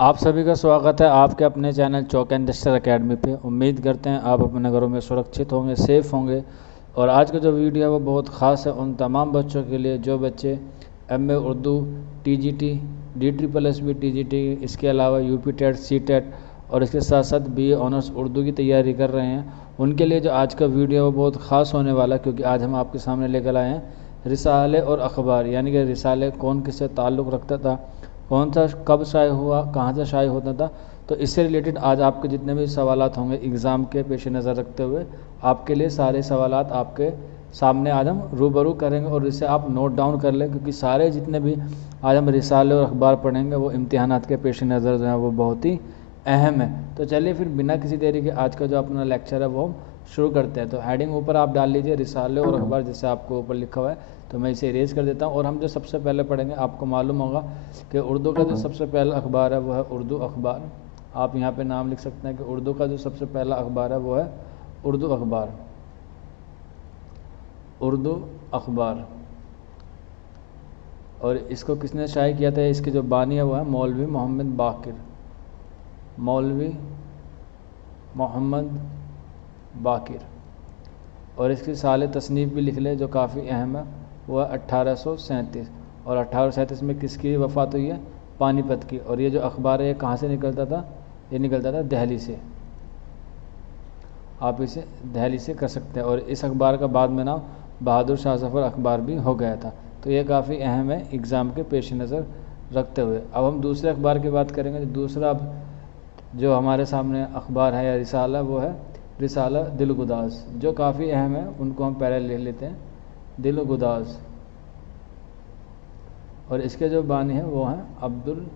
आप सभी का स्वागत है आपके अपने channel chalk and Juster academy पे। उम्मीद करते हैं आप अपने घरों में सुरक्षित होंगे, सेफ़ होंगे। और आज का जो वीडियो है वो बहुत ख़ास है उन तमाम बच्चों के लिए जो बच्चे MA Urdu, TGT, DSSS TGT, इसके अलावा यूपी टेट, सी टेट और इसके साथ साथ BA ऑनर्स उर्दू की तैयारी कर रहे हैं। उनके लिए जो आज का वीडियो है वो बहुत ख़ास होने वाला है, क्योंकि आज हम आपके सामने लेकर आए हैं रिसाले और अखबार, यानी कि रिसाले कौन किससे ताल्लुक़ रखता था, कौन सा कब शाये हुआ, कहाँ से शाये होता था। तो इससे रिलेटेड आज आपके जितने भी सवालात होंगे एग्ज़ाम के पेश नज़र रखते हुए आपके लिए सारे सवालात आपके सामने आज हम रूबरू करेंगे और इसे आप नोट डाउन कर लें, क्योंकि सारे जितने भी आज हम रिसाले और अखबार पढ़ेंगे वो इम्तिहानात के पेश नज़र जो है वो बहुत ही अहम है। तो चलिए फिर बिना किसी देरी के आज का जो अपना लेक्चर है वो हम शुरू करते हैं। तो हेडिंग ऊपर आप डाल लीजिए रिसाले और अखबार, जैसे आपको ऊपर लिखा हुआ है, तो मैं इसे इरेज कर देता हूँ। और हम जो सबसे पहले पढ़ेंगे, आपको मालूम होगा कि उर्दू का जो सबसे पहला अखबार है वो है उर्दू अखबार। आप यहाँ पे नाम लिख सकते हैं कि उर्दू का जो सबसे पहला अखबार है वो है उर्दू अखबार, उर्दू अखबार। और इसको किसने शाये किया था, इसके जो बानी है वो है मौलवी मोहम्मद बाकिर, मौलवी मोहम्मद बाकिर। और इसकी साल तसनीफ़ भी लिख ले जो काफ़ी अहम है, वो है 1837। और 1837 में किसकी वफ़ात हुई है, पानीपत की। और ये जो अखबार है ये कहाँ से निकलता था, ये निकलता था दिल्ली से। आप इसे दिल्ली से कर सकते हैं। और इस अखबार का बाद में नाम बहादुर शाह ज़फ़र अखबार भी हो गया था। तो ये काफ़ी अहम है एग्ज़ाम के पेश नज़र रखते हुए। अब हम दूसरे अखबार की बात करेंगे। दूसरा अब जो हमारे सामने अखबार है या रिसाला वो है रिसाला दिलगुदाज़, जो काफ़ी अहम है। उनको हम पहले ले लेते हैं, दिलगुदाज़। और इसके जो बानी हैं वो हैं अब्दुल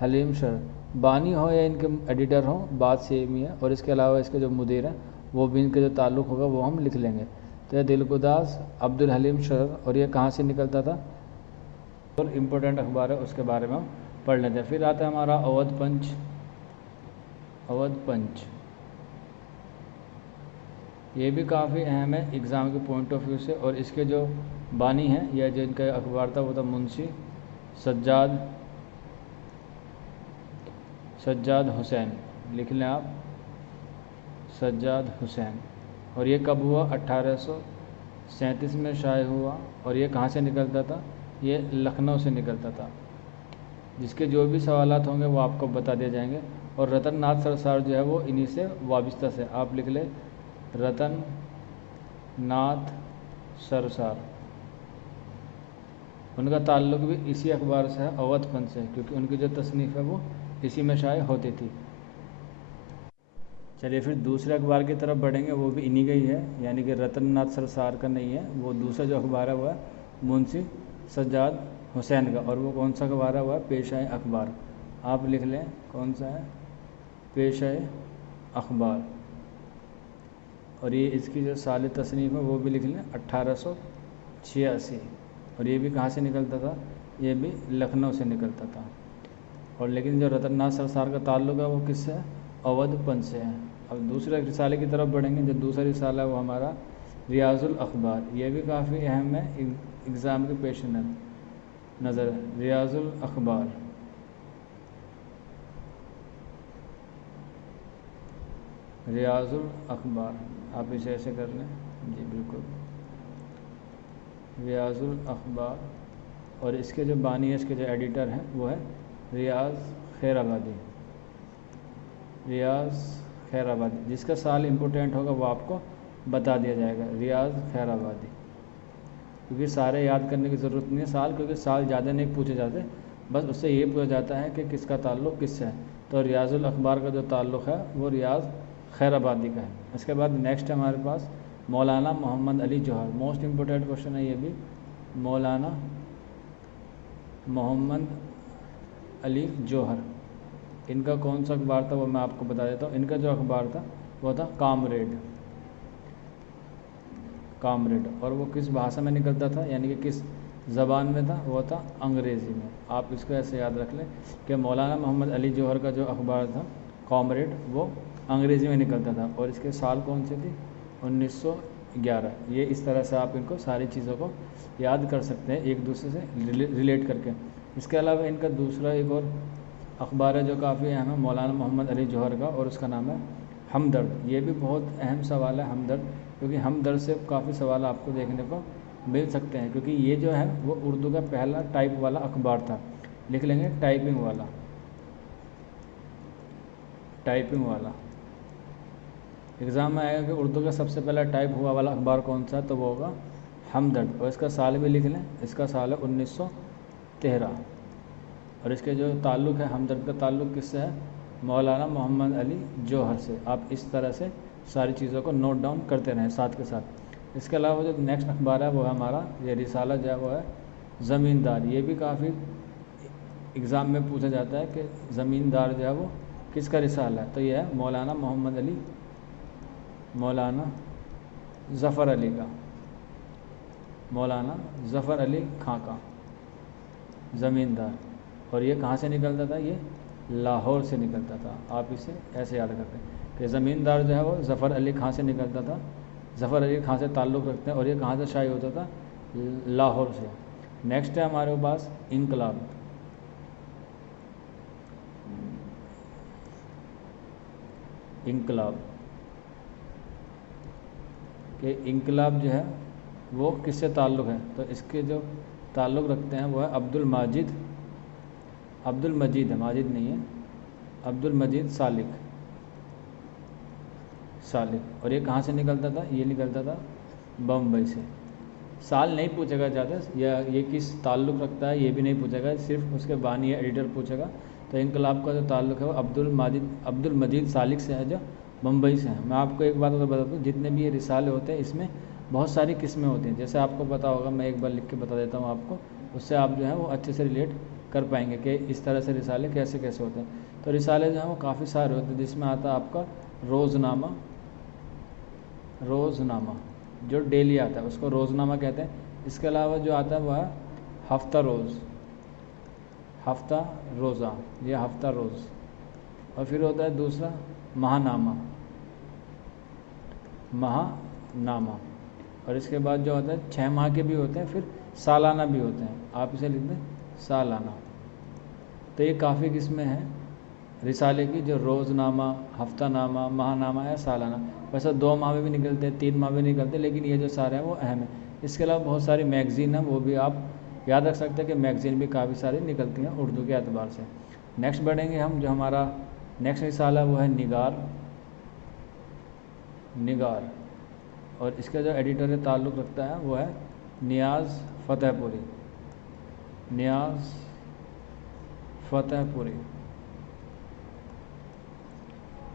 हलीम शर। बानी हो या इनके एडिटर हो, बात सेम ही है। और इसके अलावा इसके जो मुदीर हैं वो भी इनके जो ताल्लुक़ होगा वो हम लिख लेंगे। तो ये दिलगुदाज़, अब्दुल हलीम शर, और ये कहाँ से निकलता था। और इम्पोर्टेंट अखबार है उसके बारे में हम पढ़ लेते हैं। फिर आता है हमारा अवध पंच, अवध पंच। ये भी काफ़ी अहम है एग्ज़ाम के पॉइंट ऑफ व्यू से। और इसके जो बानी हैं या जो इनका अखबार था वो था मुंशी सज्जाद हुसैन, लिख लें आप, सज्जाद हुसैन। और ये कब हुआ, 1837 में शाये हुआ। और ये कहाँ से निकलता था, ये लखनऊ से निकलता था। जिसके जो भी सवालात होंगे वो आपको बता दिए जाएंगे। और रतन नाथ सरसार जो है वो इन्हीं से वाबिस्ता से, आप लिख ले रतन नाथ सरसार। उनका ताल्लुक़ भी इसी अखबार से है, अवध पंच से, क्योंकि उनकी जो तसनीफ़ है वो इसी में शाये होती थी। चलिए फिर दूसरे अखबार की तरफ बढ़ेंगे, वो भी इन्हीं का ही है, यानी कि रतन नाथ सरसार का नहीं है। वो दूसरा जो अखबार है वो है मुंशी सज्जाद हुसैन का। और वो कौन सा अखबार है, वो है पेशा अखबार। आप लिख लें कौन सा है, पेशा अखबार। और ये इसकी जो साल तसनीफ़ है वो भी लिख लें 1886। और ये भी कहाँ से निकलता था, ये भी लखनऊ से निकलता था। और लेकिन जो रतन नाथ सरसार का ताल्लुक़ है वो किससे है, अवध पंच से है। अब दूसरे रिसाले की तरफ बढ़ेंगे। जो दूसरा रिसाला है वो हमारा रियाजुल अखबार। ये भी काफ़ी अहम है एग्ज़ाम के पेश नज़र, रियाजुल अखबार। रियाजुल अखबार, आप इसे ऐसे कर लें जी, बिल्कुल, रियाजुल अखबार। और इसके जो बानी है, इसके जो एडिटर हैं वो है रियाज़ खैराबादी, रियाज़ खैराबादी। जिसका साल इम्पोर्टेंट होगा वो आपको बता दिया जाएगा, रियाज़ खैराबादी। क्योंकि सारे याद करने की ज़रूरत नहीं है साल, क्योंकि साल ज़्यादा नहीं पूछे जाते, बस उससे ये पूछा जाता है कि किसका ताल्लुक़ किससे है। तो रियाजुल अखबार का जो ताल्लुक़ है वो रियाज़ खैराबादी का है। इसके बाद नेक्स्ट है हमारे पास मौलाना मोहम्मद अली जौहर। मोस्ट इम्पोर्टेंट क्वेश्चन है ये भी, मौलाना मोहम्मद अली जौहर। इनका कौन सा अखबार था वो मैं आपको बता देता हूँ। इनका जो अखबार था वो था कामरेड, कामरेड। और वो किस भाषा में निकलता था, यानी कि किस ज़बान में था, वो था अंग्रेज़ी में। आप इसको ऐसे याद रख लें कि मौलाना मोहम्मद अली जौहर का जो अखबार था कामरेड वो अंग्रेज़ी में निकलता था। और इसके साल कौन सी थी, 1911। ये इस तरह से आप इनको सारी चीज़ों को याद कर सकते हैं एक दूसरे से रिलेट करके। इसके अलावा इनका दूसरा एक और اخبار ہے جو کافی اہم ہے مولانا محمد علی جوہر کا، اور اس کا نام ہے ہمدرد۔ یہ بھی بہت اہم سوال ہے ہمدرد، کیونکہ ہمدرد سے کافی سوال آپ کو دیکھنے کو مل سکتے ہیں، کیونکہ یہ جو ہے وہ اردو کا پہلا ٹائپ والا اخبار تھا۔ لکھ لیں گے ٹائپنگ والا، ٹائپنگ والا۔ ایگزام میں آئے گا کہ اردو کا سب سے پہلا ٹائپ ہوا والا اخبار کون سا ہے، تو وہ ہوگا ہمدرد، اور اس کا سال بھی لکھ لیں، اس کا سال ہے 1913، اور اس کے جو تعلق ہے ہمدرد کا تعلق کس سے ہے، مولانا محمد علی جوہر سے۔ آپ اس طرح سے ساری چیزوں کو نوٹ ڈاؤن کرتے رہیں ساتھ کے ساتھ۔ اس کے علاوہ جو نیکسٹ اخبار ہے وہ ہے ہمارا یہ رسالہ جو ہے وہ ہے زمیندار۔ یہ بھی کافی ایگزام میں پوچھا جاتا ہے کہ زمیندار جو ہے وہ کس کا رسالہ ہے، تو یہ ہے مولانا محمد علی، مولانا ظفر علی کا، مولانا ظفر علی خاں کا زمیندار۔ اور یہ کہاں سے نکلتا تھا، یہ لاہور سے نکلتا تھا۔ آپ اسے ایسے یاد کرتے ہیں کہ زمیندار جو ہے وہ ظفر علی خاں سے نکلتا تھا، ظفر علی خاں سے تعلق رکھتے ہیں، اور یہ کہاں سے شائع ہوتا تھا، لاہور سے۔ نیکسٹ ہے ہمارے پاس انقلاب۔ انقلاب کہ انقلاب جو ہے وہ کس سے تعلق ہے، تو اس کے جو تعلق رکھتے ہیں وہ ہے عبد المجید ہے، ماجد نہیں ہے، عبد المجید سالک، اور یہ کہاں سے نکلتا تھا، یہ نکلتا تھا بمبئی سے۔ سال نہیں پوچھے گا زیادہ، یا یہ کس تعلق رکھتا ہے یہ بھی نہیں پوچھے گا، صرف اس کے بانی یا ایڈیٹر پوچھے گا۔ تو انقلاب کا جو تعلق ہے وہ عبد المجید سالک سے ہے، جو بمبئی سے ہیں۔ میں آپ کو ایک بات اور بتا دوں، جتنے بھی یہ رسالے ہوتے ہیں اس میں بہت ساری قسمیں ہوتی ہیں، جیسے آپ کو پتا ہوگا، میں ایک بار لکھ کے بتا دیتا ہوں آپ کو، اس سے آپ جو ہے وہ اچھے سے ریلیٹ کر پائیں گے کہ اس طرح سے رسالے کیسے کیسے ہوتے ہیں۔ تو رسالے جو ہیں وہ کافی سارے ہوتے ہیں، جس میں آتا ہے آپ کا روزنامہ، روزنامہ جو ڈیلی آتا ہے اس کو روزنامہ کہتے ہیں۔ اس کے علاوہ جو آتا ہے وہ ہے ہفتہ روز، ہفتہ روزہ، یہ ہفتہ روز۔ اور پھر ہوتا ہے دوسرا ماہنامہ، ماہنامہ۔ اور اس کے بعد جو ہوتا ہے 6 ماہ کے بھی ہوتے ہیں، پھر سالانہ بھی ہوتے ہیں، آپ اسے لکھ دیں سالانہ۔ تو یہ کافی قسمیں ہیں رسالے کی، جو روزنامہ، ہفتہ نامہ، ماہنامہ یا سالانہ۔ ویسے 2 ماہ میں بھی نکلتے ہیں، 3 ماہ میں بھی نکلتے ہیں، لیکن یہ جو سارے ہیں وہ اہم ہیں۔ اس کے علاوہ بہت ساری میگزین ہیں، وہ بھی آپ یاد رکھ سکتے ہیں کہ میگزین بھی کافی ساری نکلتی ہیں اردو کے اعتبار سے۔ نیکسٹ بڑھیں گے ہم، جو ہمارا نیکسٹ رسالہ وہ ہے نگار، نگار، اور اس کا جو ایڈیٹر تعلق رکھتا ہے وہ ہے نیاز فتح پوری، نیاز فتح پوری،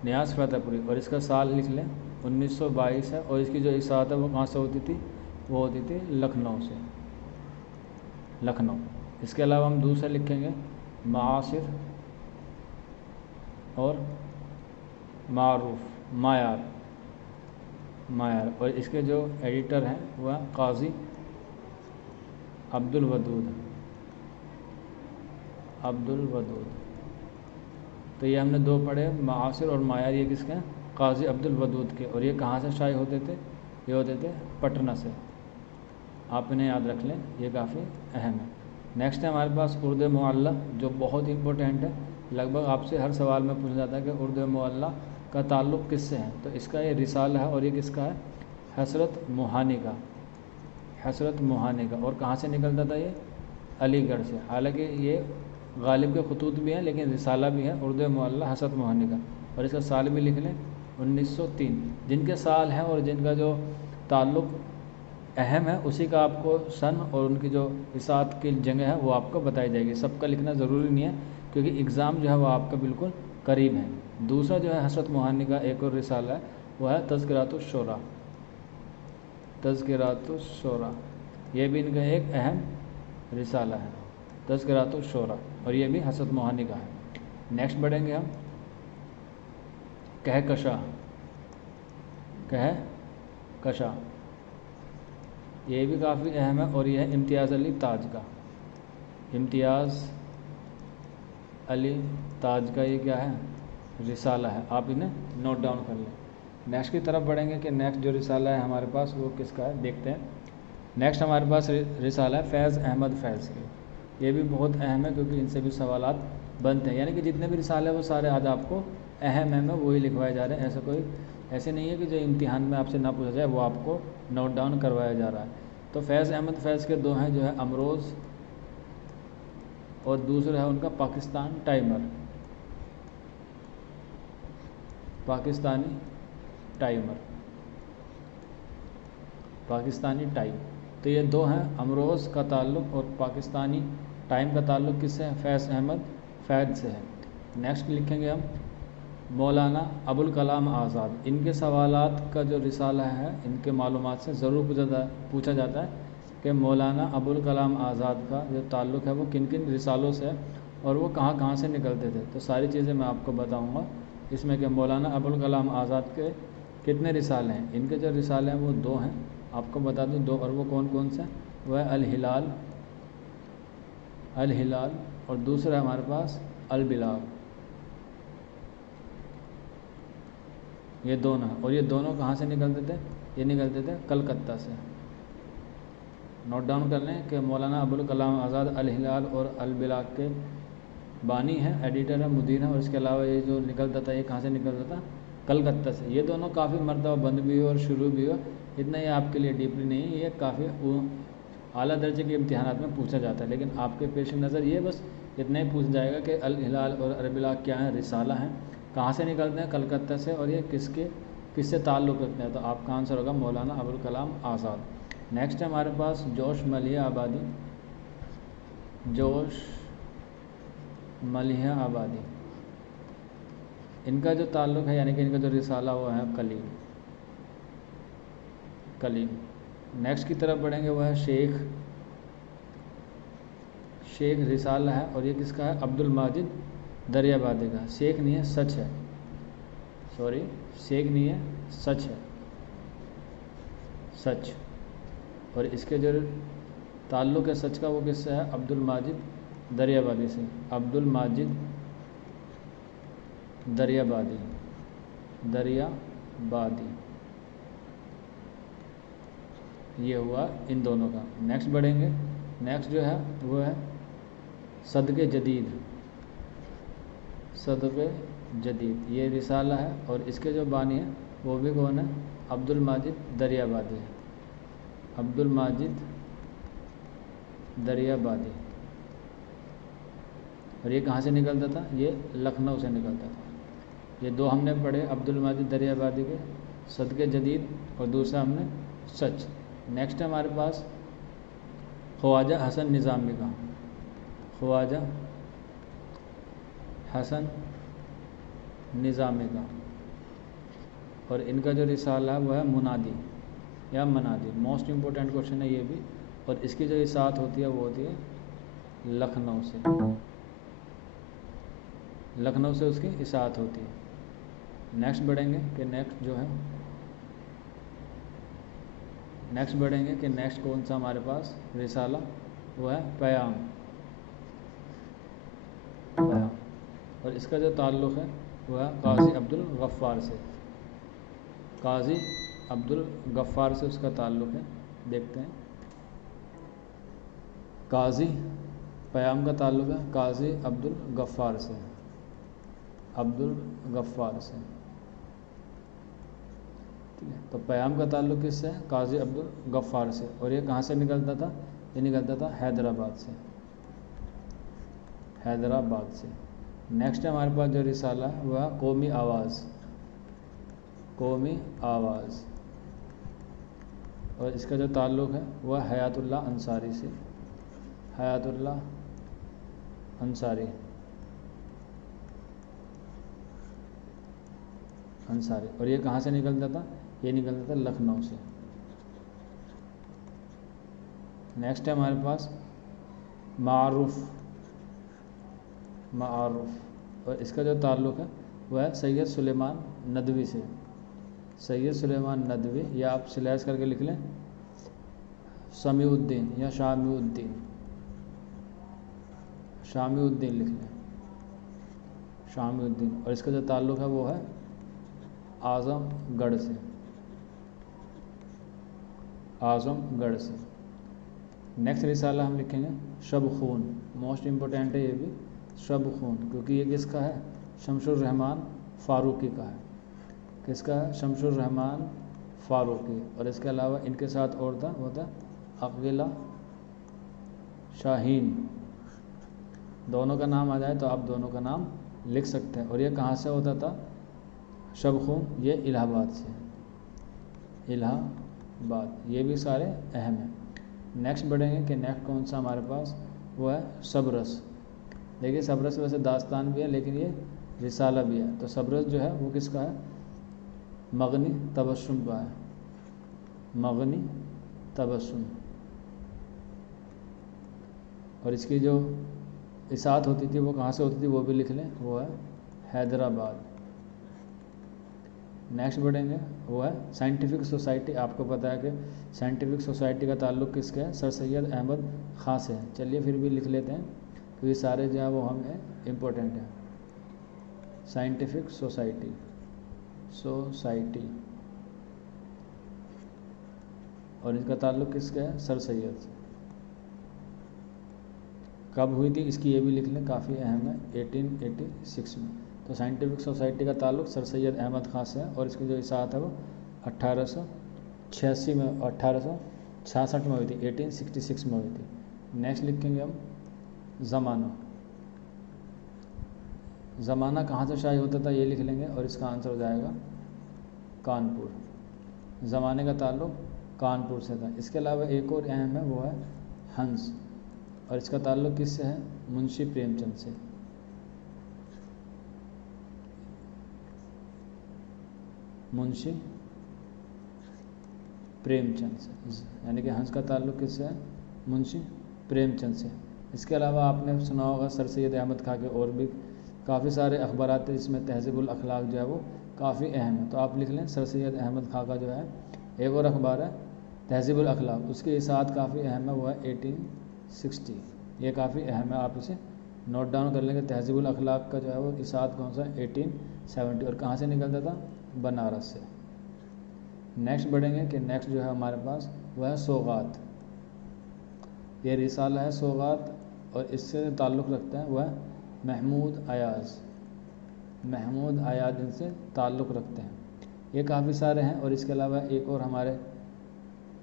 نیاز فتح پوری۔ اور اس کا سال لکھ لیں 1922 ہے، اور اس کی جو اشاعت ہے وہ کہاں سے ہوتی تھی، وہ ہوتی تھی لکھنؤ سے، لکھنؤ۔ اس کے علاوہ ہم دوسرے لکھیں گے معاصر اور معروف، معیار، معیار۔ اور اس کے جو ایڈیٹر ہیں وہ ہیں قاضی عبد الودود، عبد الودود۔ تو یہ ہم نے 2 پڑھے، معاصر اور معیار، یہ کس کے ہیں، قاضی عبد الودود کے۔ اور یہ کہاں سے شائع ہوتے تھے، یہ ہوتے تھے پٹنہ سے، آپ انہیں یاد رکھ لیں، یہ کافی اہم ہے۔ نیکسٹ ہے ہمارے پاس اردو معلی، جو بہت امپورٹنٹ ہے، لگ بھگ آپ سے ہر سوال میں پوچھا جاتا ہے کہ اردو معلی کا تعلق کس سے ہے، تو اس کا یہ رسالہ ہے، اور یہ کس کا ہے، حسرت موہانی کا، حسرت موہانی کا۔ اور کہاں سے نکلتا تھا، یہ علی گڑھ سے۔ حالانکہ یہ غالب کے خطوط بھی ہیں، لیکن رسالہ بھی ہے اردو معلی حسرت موہانی کا، اور اس کا سال بھی لکھ لیں 1903۔ جن کے سال ہیں اور جن کا جو تعلق اہم ہے اسی کا آپ کو سن اور ان کی جو اشاعت کی جگہ ہے وہ آپ کو بتائی جائے گی۔ سب کا لکھنا ضروری نہیں ہے، کیونکہ اگزام جو ہے وہ آپ کا بالکل قریب ہے۔ دوسرا جو ہے حسرت موہانی کا ایک اور رسالہ ہے، وہ ہے تذکرات الشورا، تذکرات الشورا۔ یہ بھی ان کا ایک اہم رسالہ ہے، تذکرات الشورا، اور یہ بھی حسرت موہانی کا ہے۔ نیکسٹ بڑھیں گے ہم کہکشاں، کہکشاں، یہ بھی کافی اہم ہے، اور یہ ہے امتیاز علی تاج کا، امتیاز علی تاج کا یہ کیا ہے، رسالہ ہے، آپ انہیں نوٹ ڈاؤن کر لیں۔ نیکسٹ کی طرف بڑھیں گے کہ نیکسٹ جو رسالہ ہے ہمارے پاس وہ کس کا ہے، دیکھتے ہیں۔ نیکسٹ ہمارے پاس رسالہ ہے فیض احمد فیض کی۔ یہ بھی بہت اہم ہے، کیونکہ ان سے بھی سوالات بنتے ہیں، یعنی کہ جتنے بھی رسالے ہیں وہ سارے آج آپ کو اہم اہم ہے وہی لکھوائے جا رہے ہیں، ایسے نہیں ہے کہ جو امتحان میں آپ سے نہ پوچھا جائے وہ آپ کو نوٹ ڈاؤن کروایا جا رہا ہے۔ تو فیض احمد فیض کے دو ہیں جو ہے امروز اور دوسرا ہے ان کا پاکستان ٹائمر، پاکستانی ٹائم۔ تو یہ دو ہیں، امروز کا تعلق اور پاکستانی ٹائم کا تعلق کس سے ہے؟ فیض احمد فیض سے ہے۔ نیکسٹ لکھیں گے ہم مولانا ابوالکلام آزاد، ان کے سوالات کا جو رسالہ ہے ان کے معلومات سے ضرور پوچھا جاتا ہے کہ مولانا ابوالکلام آزاد کا جو تعلق ہے وہ کن کن رسالوں سے ہے اور وہ کہاں کہاں سے نکلتے تھے۔ تو ساری چیزیں میں آپ کو بتاؤں گا اس میں کہ مولانا ابوالکلام آزاد کے کتنے رسالے ہیں۔ ان کے جو رسالے ہیں وہ دو ہیں، آپ کو بتا دوں دو، اور وہ کون کون سے ہیں؟ وہ ہے الہلال اور دوسرا ہے ہمارے پاس البلاغ، یہ دونوں ہیں، اور یہ دونوں کہاں سے نکلتے تھے؟ یہ نکلتے تھے کلکتہ سے۔ نوٹ ڈاؤن کر لیں کہ مولانا ابوالکلام آزاد الہلال اور البلاغ کے بانی ہیں، ایڈیٹر ہیں، مدیر ہیں، اور اس کے علاوہ یہ جو نکلتا تھا یہ کہاں سے نکلتا تھا؟ کلکتہ سے۔ یہ دونوں کافی مرتبہ بند بھی ہو اور شروع بھی ہو، اتنا یہ آپ کے لیے ڈیپلی نہیں ہے، یہ کافی اعلیٰ درجے کے امتحانات میں پوچھا جاتا ہے، لیکن آپ کے پیش نظر یہ بس اتنا ہی پوچھ جائے گا کہ الہلال اور البلاغ کیا ہیں؟ رسالہ ہیں، کہاں سے نکلتے ہیں؟ کلکتہ سے، اور یہ کس سے تعلق رکھتے ہیں؟ تو آپ کا آنسر ہوگا مولانا ابوالکلام آزاد۔ نیکسٹ ہے ہمارے پاس جوش ملیح آبادی، ان کا جو تعلق ہے یعنی کہ ان کا جو رسالہ وہ ہے کلیم۔ نیکسٹ کی طرف بڑھیں گے، وہ ہے شیخ رسالہ ہے، اور یہ کس کا ہے؟ عبد الماجد دریابادی کا۔ شیخ نہیں ہے، سچ ہے، شیخ نہیں ہے، سچ ہے، سچ۔ اور اس کے جو تعلق ہے سچ کا وہ کس سے ہے؟ عبد الماجد دریابادی سے، عبد الماجد دریابادی، یہ ہوا ان دونوں کا۔ نیکسٹ بڑھیں گے، نیکسٹ جو ہے وہ ہے صدق جدید، یہ رسالہ ہے، اور اس کے جو بانی ہیں وہ بھی کون ہے؟ عبد الماجد دریابادی ہے، عبد الماجد دریابادی۔ اور یہ کہاں سے نکلتا تھا؟ یہ لکھنؤ سے نکلتا تھا۔ یہ دو ہم نے پڑھے عبد الماجد دریابادی کے، صدق جدید اور دوسرا ہم نے سچ۔ نیکسٹ ہے ہمارے پاس خواجہ حسن نظامی کا، خواجہ حسن نظامی کا، اور ان کا جو رسالہ ہے وہ ہے منادی یا منادی۔ موسٹ امپورٹنٹ کوشچن ہے یہ بھی، اور اس کی جو اشاعت ہوتی ہے وہ ہوتی ہے لکھنؤ سے، لکھنؤ سے اس کی اشاعت ہوتی ہے۔ نیکسٹ بڑھیں گے کہ نیکسٹ کون سا ہمارے پاس رسالہ؟ وہ ہے پیام، اور اس کا جو تعلق ہے وہ ہے قاضی عبدالغفار سے، قاضی عبدالغفار سے اس کا تعلق ہے۔ دیکھتے ہیں، پیام کا تعلق ہے قاضی عبدالغفار سے، تو پیام کا تعلق کس سے ہے؟ قاضی عبدالغفار سے، اور یہ کہاں سے نکلتا تھا؟ یہ نکلتا تھا حیدرآباد سے۔ نیکسٹ ہمارے پاس جو رسالہ ہے وہ ہے قومی آواز، اور اس کا جو تعلق ہے وہ ہے حیات اللہ انصاری سے، حیات اللہ انصاری، اور یہ کہاں سے نکلتا تھا؟ یہ نکلتا تھا لکھنؤ سے۔ نیکسٹ ہے ہمارے پاس معروف، اور اس کا جو تعلق ہے وہ ہے سید سلیمان ندوی سے، سید سلیمان ندوی، یا آپ سلیش کر کے لکھ لیں سمیع الدین یا شامی الدین لکھ لیں، شامی الدین، اور اس کا جو تعلق ہے وہ ہے اعظم گڑھ سے۔ نیکسٹ رسالہ ہم لکھیں گے شب خون، موسٹ امپورٹنٹ ہے یہ بھی، शब खून, क्योंकि ये किसका है, शमशुर रहमान फ़ारूकी का है। किसका है, शमशुर रहमान फ़ारूकी। और इसके अलावा इनके साथ और था, वो था अकीला शाहीन। दोनों का नाम आ जाए तो आप दोनों का नाम लिख सकते हैं। और ये कहाँ से होता था शब खून, ये इलाहाबाद से, इलाहाबाद। ये भी सारे अहम हैं। नेक्स्ट बढ़ेंगे कि नेक्स्ट कौन सा हमारे पास, वो है सबरस। देखिए सबरस वैसे दास्तान भी है लेकिन ये रिसाला भी है। तो सबरस जो है वो किसका है, मगनी तबस्सुम का है, मगनी तबस्सुम। और इसकी जो इसात होती थी वो कहाँ से होती थी वो भी लिख लें, वो है हैदराबाद। नेक्स्ट बढ़ेंगे, वो है साइंटिफिक सोसाइटी। आपको पता है कि साइंटिफिक सोसाइटी का ताल्लुक़ किसका है, सर सैयद अहमद ख़ां से है। चलिए फिर भी लिख लेते हैं, तो ये सारे जो है वो हमें इम्पोर्टेंट है। साइंटिफिक सोसाइटी, सोसाइटी, और इसका ताल्लुक़ किसका है, सर सैयद से। कब हुई थी इसकी ये भी लिख लें, काफ़ी अहम है, 1886 में। तो साइंटिफिक सोसाइटी का ताल्लुक़ सर सैयद अहमद ख़ां से है। और इसकी जो इसात है वो 1886 में, 1866 में हुई थी, 1866 में हुई थी। नेक्स्ट लिखेंगे हम ज़माना। ज़माना कहाँ से शाये होता था ये लिख लेंगे, और इसका आंसर हो जाएगा कानपुर। ज़माने का ताल्लुक़ कानपुर से था। इसके अलावा एक और अहम है, वो है हंस, और इसका ताल्लुक़ किससे है, मुंशी प्रेमचंद से। मुंशी प्रेमचंद से, यानी कि हंस का ताल्लुक़ किससे है, मुंशी प्रेमचंद से। इसके अलावा आपने सुना होगा सर सैयद अहमद ख़ां के और भी काफ़ी सारे अखबारात हैं, जिसमें तहज़ीबुल अखलाक जो है वो काफ़ी अहम है। तो आप लिख लें सर सैयद अहमद ख़ां का जो है एक और अखबार है तहज़ीबुल अखलाक, उसकी इसात काफ़ी अहम है, वो है 1860। ये काफ़ी अहम है, आप इसे नोट डाउन कर लेंगे। तहज़ीबुल अखलाक का जो है वो इसात कौन सा, 1870। और कहाँ से निकलता था, बनारस से। नेक्स्ट बढ़ेंगे कि नेक्स्ट जो है हमारे पास वो है सौगात। ये रिसाला है सौगात, और इससे ताल्लुक़ रखते हैं वो है महमूद अयाज़। महमूद अयाज़ इनसे ताल्लुक़ रखते हैं। ये काफ़ी सारे हैं। और इसके अलावा एक और हमारे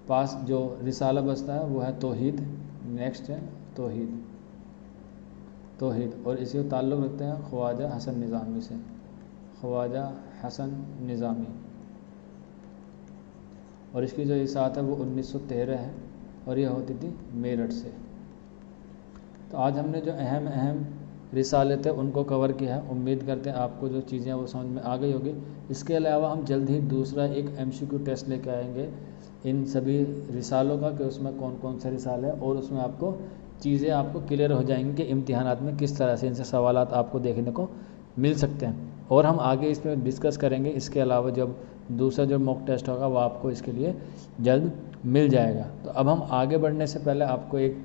पास जो रिसाला बचता है वो है तौहीद। नेक्स्ट है तौहीद, तौहीद। और इसी ताल्लुक़ रखते हैं ख्वाजा हसन निज़ामी से, ख्वाजा हसन निज़ामी। और इसकी जो इसात है वो 1913 है, और ये होती थी मेरठ से। तो आज हमने जो अहम अहम रिसाले थे उनको कवर किया है। उम्मीद करते हैं आपको जो चीज़ें वो समझ में आ गई होगी। इसके अलावा हम जल्द ही दूसरा एक MCQ टेस्ट लेकर आएंगे इन सभी रिसालों का, कि उसमें कौन कौन से रिसाले हैं, और उसमें आपको चीज़ें आपको क्लियर हो जाएंगी कि इम्तिहानात में किस तरह से इनसे सवालात आपको देखने को मिल सकते हैं। और हम आगे इस पर डिस्कस करेंगे। इसके अलावा जब दूसरा जो मॉक टेस्ट होगा वो आपको इसके लिए जल्द मिल जाएगा। तो अब हम आगे बढ़ने से पहले आपको एक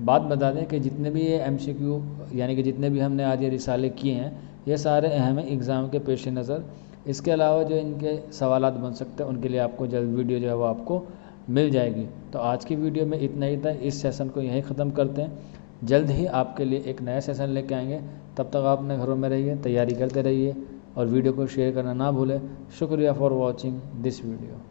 बात बता दें कि जितने भी ये MCQ यानी कि जितने भी हमने आज ये रिसाले किए हैं ये सारे अहम हैं एग्ज़ाम के पेश नज़र। इसके अलावा जो इनके सवालात बन सकते हैं उनके लिए आपको जल्द वीडियो जो है वो आपको मिल जाएगी। तो आज की वीडियो में इतना ही था। इस सेशन को यहीं ख़त्म करते हैं। जल्द ही आपके लिए एक नया सेशन लेके आएंगे। तब तक आप अपने घरों में रहिए, तैयारी करते रहिए, और वीडियो को शेयर करना ना भूलें। शुक्रिया फॉर वॉचिंग दिस वीडियो।